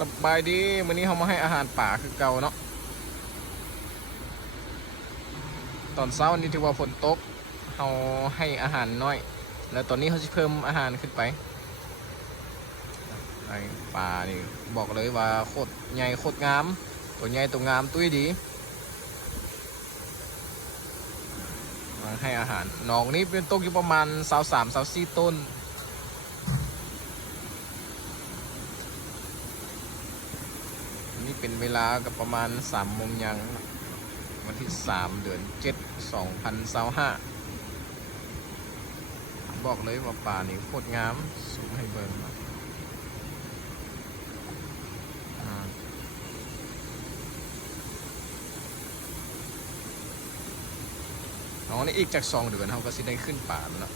สบายดีวันนี้เขามาให้อาหารป่าคือเก่าเนาะตอนเช้านี้ถือว่าฝนตกเขาให้อาหารน้อย แล้วตอนนี้เขาจะเพิ่มอาหารขึ้นไปไอป่านี่บอกเลยว่าโคตรใหญ่โคตรงาม ตัวใหญ่ตัวงามตุ้ยดีมาให้อาหารหนองนี้เป็นตกอยู่ประมาณสาวสามสาวสี่ต้น นี่ เป็นเวลากับประมาณสามโมงยังวันที่สามเดือนเจ็ดสองพันสาห้าบอกเลยว่าป่านี่โคตรงามสูงให้เบิ่งน้องนี่อีกจากสองเดือนเขาก็สิได้ขึ้นป่าแล้วเนาะ